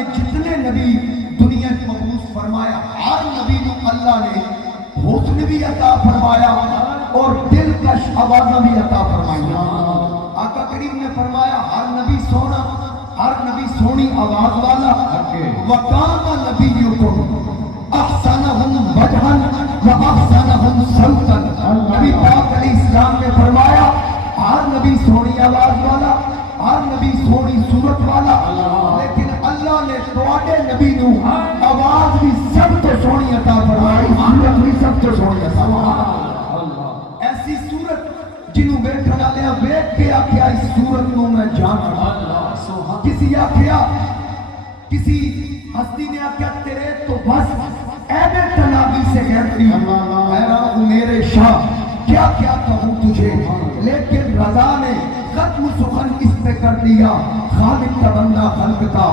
نے جتنے نبی دنیا کی مبعوث فرمایا ہر نبی کو اللہ نے حسن بھی عطا فرمایا اور دلکش آوازاں بھی عطا فرمایا. آقا کریم نے فرمایا ہر نبی سونا، ہر نبی سونی آواز والا. وَقَانَ نَبِيُّكُمْ أَحْسَنَهُمْ وَجْهًا وَأَحْسَنَهُمْ صَوْتًا. نبی پاک علیہ السلام نے فرمایا ہر نبی سونی آواز والا، ہر نبی سونی صورت والا، لیکن اللہ نے تواڈے نبی نو آواز بھی سب تو سونی عطا فرمائی، صورت بھی سب تو سونی عطا فرمائی. ایسی صورت جنوں ویکھن والے ویکھ کے آکھیا اس صورت نو میں جانا. کسی آکھیا، کسی ہستی نے آکھیا تیرے تو بس ایبے تنابی سے کہتی حیران میرے شاہ کیا کیا کہوں تجھے، لیکن رضا نے ختم سخن اس پہ کر دیا. خالق کا بندہ خلق کا